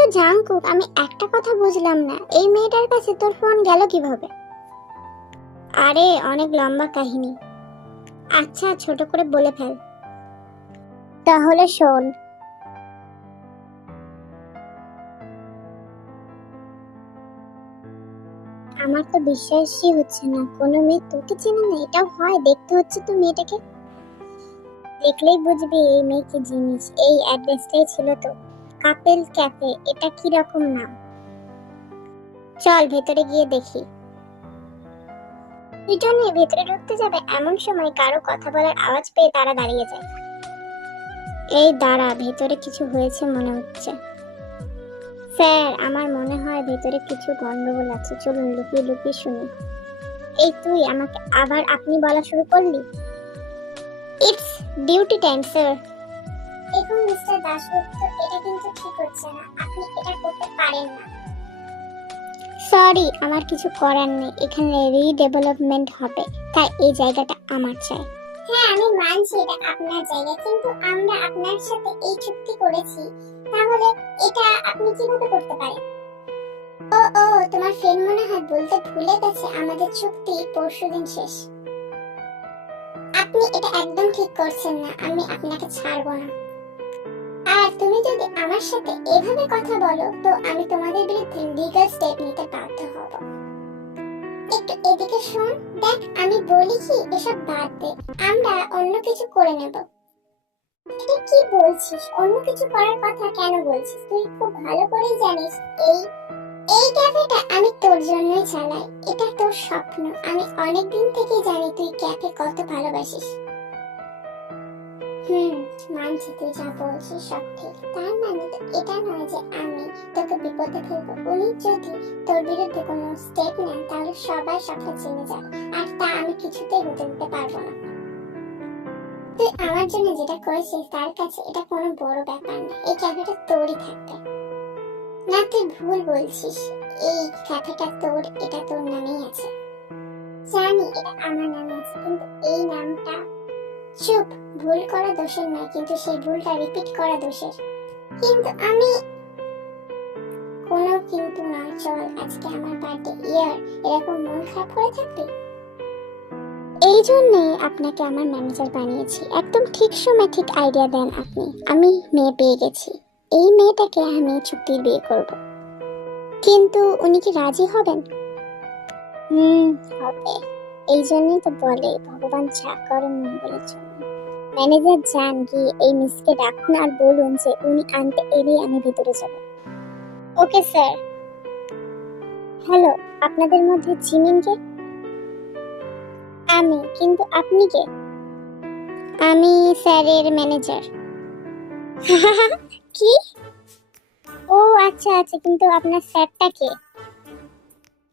কিন্তু জাংকুক, আমি একটা কথা বুঝলাম না, এই মেয়েটার কাছে তোর ফোন গেল কিভাবে? আরে অনেক লম্বা কাহিনী। আচ্ছা ছোট করে বলে ফেল। তাহলে শোন, আমার তো বিশ্বাসই হচ্ছে না কোনো মেয়ে তোকে চেনে না। এটাও হয়? দেখতে হচ্ছে তো মেয়েটাকে, দেখলেই বুঝবি এই মেয়ে কি জিনিস। এই অ্যাড্রেসটাই ছিল তো, কাপেল ক্যাফে। এটা কি রকম নাম? চল ভেতরে গিয়ে দেখি। দুজনে ভেতরে ঢুকতে যাবে এমন সময় কারো কথা বলার আওয়াজ পেয়ে তারা দাঁড়িয়ে যায়। এই দাঁড়া, ভেতরে কিছু হয়েছে মনে হচ্ছে। স্যার, আমার মনে হয় ভেতরে কিছু গন্ডগোল আছে, চলুন লুকিয়ে লুকিয়ে শুনি। এই তুই আমাকে আবার আপনি বলা শুরু করলি? It's duty time sir. এখন মিস্টার দাশগুপ্ত, এটা কিন্তু ঠিক হচ্ছে না, আপনি এটা করতে পারেন না। সরি, আমার কিছু করার নেই, এখানে রিডেভেলপমেন্ট হবে, তাই এই জায়গাটা আমার চাই। হ্যাঁ আমি মানছি এটা আপনার জায়গা, কিন্তু আমরা আপনার সাথে এই চুক্তি করেছি, তাহলে এটা আপনি কিভাবে করতে পারেন? ও ও, তোমার ফ্রেন্ড মনে হয় বলতে ভুলে গেছে আমাদের চুক্তি পরশুদিন শেষ। আপনি এটা একদম ঠিক করছেন না, আমি আপনাকে ছাড়বো না। আর তুমি যদি আমার সাথে এভাবে কথা বলো তো আমি তোমাদের বিরুদ্ধে লিগ্যাল স্টেপ নিতে বাধ্য হব। একটু এদিকে শোন, দেখ আমি বলি কি, এসব বাদ দে, আমরা অন্য কিছু করে নেব। তুই কি বলছিস? অন্য কিছু করার কথা কেন বলছিস? তুই খুব ভালো করেই জানিস এই এই ক্যাফেটা আমি তোর জন্যই চালাই, এটা তোর স্বপ্ন। আমি অনেক দিন থেকে জানি তুই ক্যাফে কত ভালোবাসিস। মানছি তুই যা বলছিস সব ঠিক, তার মানে তো এটা নয় যে আমি তোকে বিপদে ফেলবো। উনি যদি তোর বিরুদ্ধে কোনো স্টেপ নেন তাহলে সবাই সবটা জেনে যাবে, আর তা আমি কিছুতেই হতে দিতে পারবো না। তুই আমার জন্য যেটা করেছিস তার কাছে এটা কোনো বড় ব্যাপার না, এই ক্যাফেটা তোরই থাকবে। না তুই ভুল বলছিস, এই ক্যাফেটা তোর, এটা তোর নামেই আছে। জানি এটা আমার নামে আছে, কিন্তু এই নামটা, চুপ, ভুল করা দোষের নয়, কিন্তু সেই ভুলটা রিপিট করা দোষের। কিন্তু আমি, কোনো কিন্তু নয়, চল আজকে আমার বার্থডে ইয়ার, এরকম মন খারাপ করে থাকবি? এই জন্যই আপনাকে আমার ম্যানেজার বানিয়েছি। একদম ঠিক সময় ঠিক আইডিয়া দেন আপনি। আমি মেয়ে পেয়ে গেছি, এই মেয়েটাকে আমি চুক্তির বিয়ে করব। কিন্তু উনি কি রাজি হবেন? হবে। এই জন্যই তো বলে ভগবান যা করে মঙ্গলের জন্য। ম্যানেজার যান গিয়ে এই মিসকে ডাকুন আর বলুন যে উনি আনতে এলেই আমি ভিতরে যাব। Okay sir. হ্যালো, আপনাদের মধ্যে জিমিন কে? আমি। কিন্তু আপনি কে? আমি স্যারের ম্যানেজার। কি? ও আচ্ছা আচ্ছা, কিন্তু আপনার স্যারটা কে?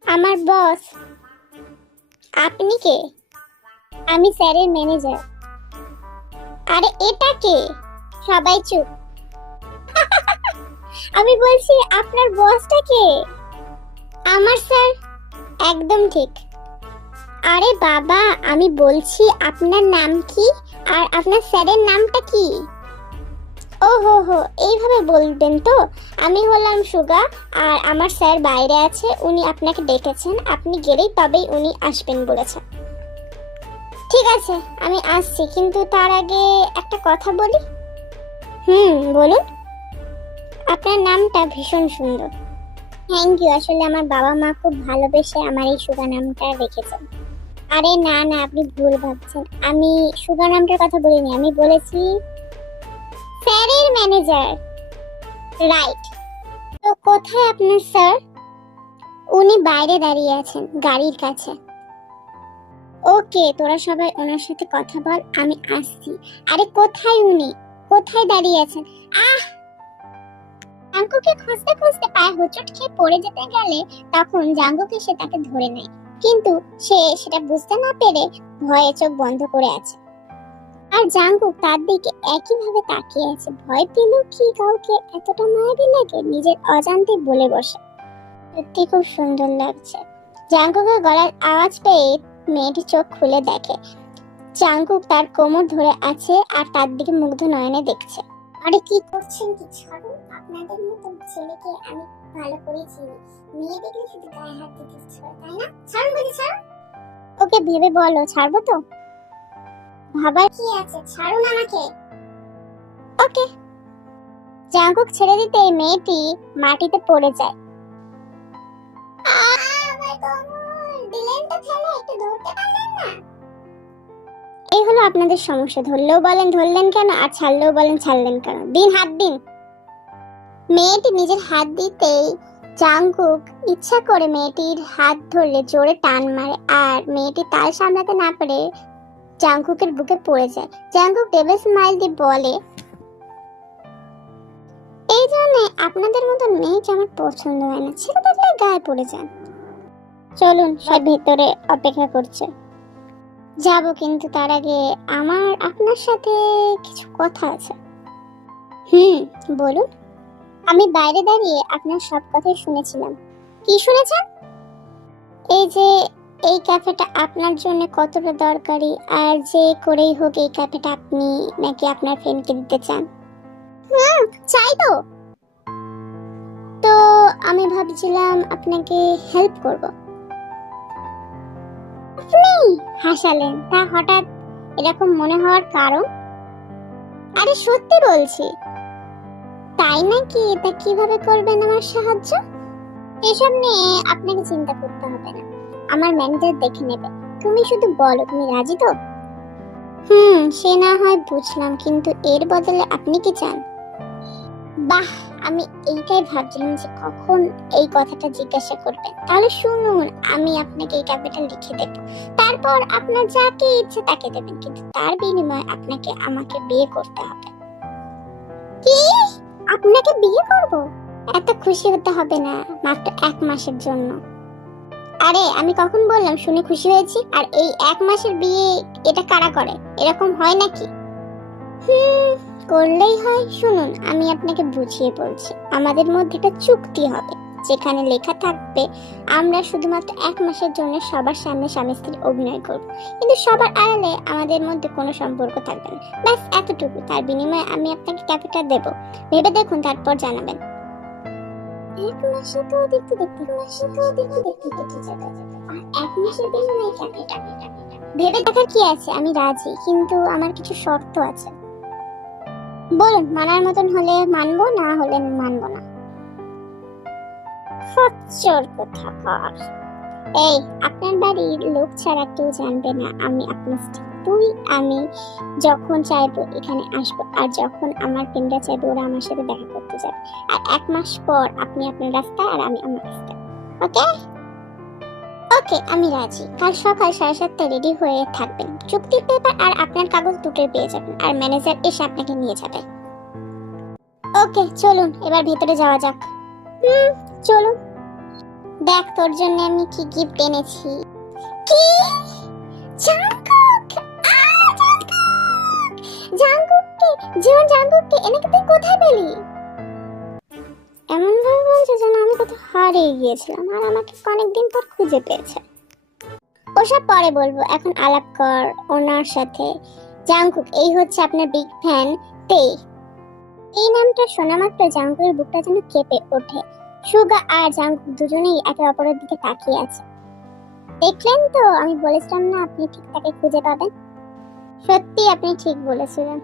আমার বস। আপনি কে? আমি স্যারের ম্যানেজার। আরে এটা কে? সবাই চুপ। আমি বলছি আপনার বসটা কে? আমার স্যার। একদম ঠিক। আরে বাবা, আমি বলছি আপনার নাম কি আর আপনার স্যারের নামটা কি? ও হো হো, এইভাবে বলবেন তো। আমি হলাম সুগা, আর আমার স্যার বাইরে আছে, উনি আপনাকে ডেকেছেন, আপনি গেলেই তবেই উনি আসবেন বলেছেন। ঠিক আছে আমি আসছি, কিন্তু তার আগে একটা কথা বলি। বলুন। আপনার নামটা ভীষণ সুন্দর। থ্যাংক ইউ, আসলে আমার বাবা মা খুব ভালোবেসে আমার এই সুগা নামটা রেখেছেন। আরে না না, আপনি ভুল ভাবছেন, আমি সুগা নামটার কথা বলিনি, আমি বলেছি স্যারের ম্যানেজার। রাইট। তো কোথায় আপনার স্যার? উনি বাইরে দাঁড়িয়ে আছেন গাড়ির কাছে। ওকে, তোরা সবাই ওনার সাথে কথা বল, আমি আসছি। আরে কোথায় উনি? কোথায় দাঁড়িয়ে আছেন? আহ! জাঙ্গুকে খুঁজতে খুঁজতে পায়ে হোঁচট খেয়ে পড়ে যেতে গেলে তখন জাঙ্গুক এসে তাকে ধরে নেয়, কিন্তু সে সেটা বুঝতে না পেরে ভয়ে চোখ বন্ধ করে আছে। আর জাঙ্গুক তার দিকে একইভাবে তাকিয়ে আছে। ভয় পেল কি কাউকে এতটা মায়াবী লাগে? নিজের অজান্তে বলে বসে, সত্যি খুব সুন্দর লাগছে। জাঙ্গুকের গলার আওয়াজ পেয়ে মেয়েটি চোখ খুলে দেখে জাঙ্গুক তার কোমর ধরে আছে আর তার দিকে মুগ্ধ নয়নে দেখছে। আরে কি করছেন কি? ছাড়ুন, আপনাদের মতো ছেলেকে আমি ভালো করে চিনি, মেয়ে দেখলে শুধু গায়ে হাত দিতে ইচ্ছে করে, তাই না? ছাড়ুন বলি, ছাড়ুন। ওকে ভেবে বলো, ছাড়বো তো? ভাবার কি আছে, ছাড়ুন আমাকে। ওকে। জাঙ্কুক ছেড়ে দিতে মেয়েটি মাটিতে পড়ে যায়। আমার কোমর, দিলেন তো ফেলে, একটু ধরতে পারলেন না? এই হলো আপনাদের সমস্যা, ধরলেও বলেন ধরলেন কেন, আর ছাড়লেও বলেন ছাড়লেন কেন। দিন, হাত দিন। মেয়েটি নিজের হাত দিতেই জাঙ্কুক ইচ্ছা করে মেয়েটির হাত ধরলে জোরে টান মারে, আর মেয়েটি তাল সামলাতে না পেরে জাঙ্কুকের বুকে পড়ে যায়। জাঙ্কুক ডেভিল স্মাইল দিয়ে বলে, এই জন্য আপনাদের মতন মেয়েকে আমার পছন্দ হয় না, ছেলে দেখলে গায়ে পড়ে যান। চলুন, সব ভেতরে অপেক্ষা করছে। যাব, কিন্তু তার আগে আমার আপনার সাথে কিছু কথা আছে। বলুন। আমি বাইরে দাঁড়িয়ে আপনার সব কথাই শুনেছিলাম। কি শুনেছেন? এই যে এই ক্যাফেটা আপনার জন্য কতটা দরকারি, আর যে করেই হোক এই ক্যাফেটা আপনি নাকি আপনার ফ্রেন্ডকে দিতে চান। চাই তো। তো আমি ভাবছিলাম আপনাকে হেল্প করব। আপনি হাসালেন, তা হঠাৎ এরকম মনে হওয়ার কারণ? আরে সত্যি বলছি। তাই নাকি? তা কিভাবে করবেন আমার সাহায্য? এসব নিয়ে আপনাকে চিন্তা করতে হবে না, আমার ম্যানেজার দেখে নেবে। তুমি শুধু বলো তুমি রাজি তো? সে না হয় বুঝলাম, কিন্তু এর বদলে আপনি কি চান? বাহ, আমি এইটাই ভাবছিলাম যে কখন এই কথাটা জিজ্ঞাসা করবেন। তাহলে শুনুন, আমি আপনাকে এই ক্যাপিটাল লিখে দেব, তারপর আপনার যাকে ইচ্ছে তাকে দেবেন, কিন্তু তার বিনিময়ে আপনাকে আমাকে বিয়ে করতে হবে। কি? আপনাকে বিয়ে করব? এত খুশি হতে হবে না, মাত্র 1 মাসের জন্য। আরে আমি কখন বললাম শুনে খুশি হয়েছি? আর এই 1 মাসের বিয়ে এটা কারা করে? এরকম হয় নাকি? করলেই হয়। শুনুন, আমি আপনাকে বুঝিয়ে বলছি। আমাদের মধ্যে একটা চুক্তি হবে, যেখানে লেখা থাকবে আমরা শুধুমাত্র 1 মাসের জন্য সবার সামনে স্বামী স্ত্রী অভিনয় করব, কিন্তু সবার আড়ালে আমাদের মধ্যে কোনো সম্পর্ক থাকবে না। ব্যাস এতটুকু। তার বিনিময়ে আমি আপনাকে ক্যাপিটাল দেব। ভেবে দেখুন, তারপর জানাবেন। 1 মাসে তো দেখতে কেটে যাবে, আর 1 মাসের বিনিময়ে ক্যাপিটাল। ভেবে দেখার কি আছে? আমি রাজি, কিন্তু আমার কিছু শর্ত আছে। বলুন, মানার মতন হলে মানবো, না হলে মানবো না। খচ্চর কোথাকার। এই, আপনার বাড়ির লোক ছাড়া কেউ জানবে না আমি আপনার স্ত্রী। আমি যখন চাইবো এখানে আসবো, আর যখন আমার ফ্রেন্ডরা চাইবে ওরা আমার সাথে দেখা করতে যাবে। আর 1 মাস পর আপনি আপনার রাস্তা আর আমি আমার রাস্তা। ওকে? ওকে, আমি রাজি। কাল সকাল 7:30টায় রেডি হয়ে থাকবেন। চুক্তির পেপার আর আপনার কাগজ দুটোই পেয়ে যাবেন, আর ম্যানেজার এসে আপনাকে নিয়ে যাবে। ওকে, চলুন এবার ভেতরে যাওয়া যাক। চলুন। দেখ তোর জন্য আমি কি গিফট এনেছি। কি? জাঙ্কুক! জাঙ্কুককে এনেকে তুই কোথায় পেলি? এমন ভাবে বলছে যেন আমি কোথাও হারিয়ে গিয়েছিলাম, আর আমাকে অনেকদিন পর খুঁজে পেয়েছে। ওসব পরে বলবো, এখন আলাপ কর ওনার সাথে। জাঙ্কুক, এই হচ্ছে আপনার বিগ ফ্যান তেই। এই নামটা শোনা মাত্র জাঙ্কুকের বুকটা যেন কেঁপে ওঠে। সুগা আর জাঙ্কুক দুজনেই একে অপরের দিকে তাকিয়ে আছে। দেখলেন তো, আমি বলেছিলাম না আপনি ঠিক তাকে খুঁজে পাবেন। সত্যি আপনি ঠিক বলেছিলেন।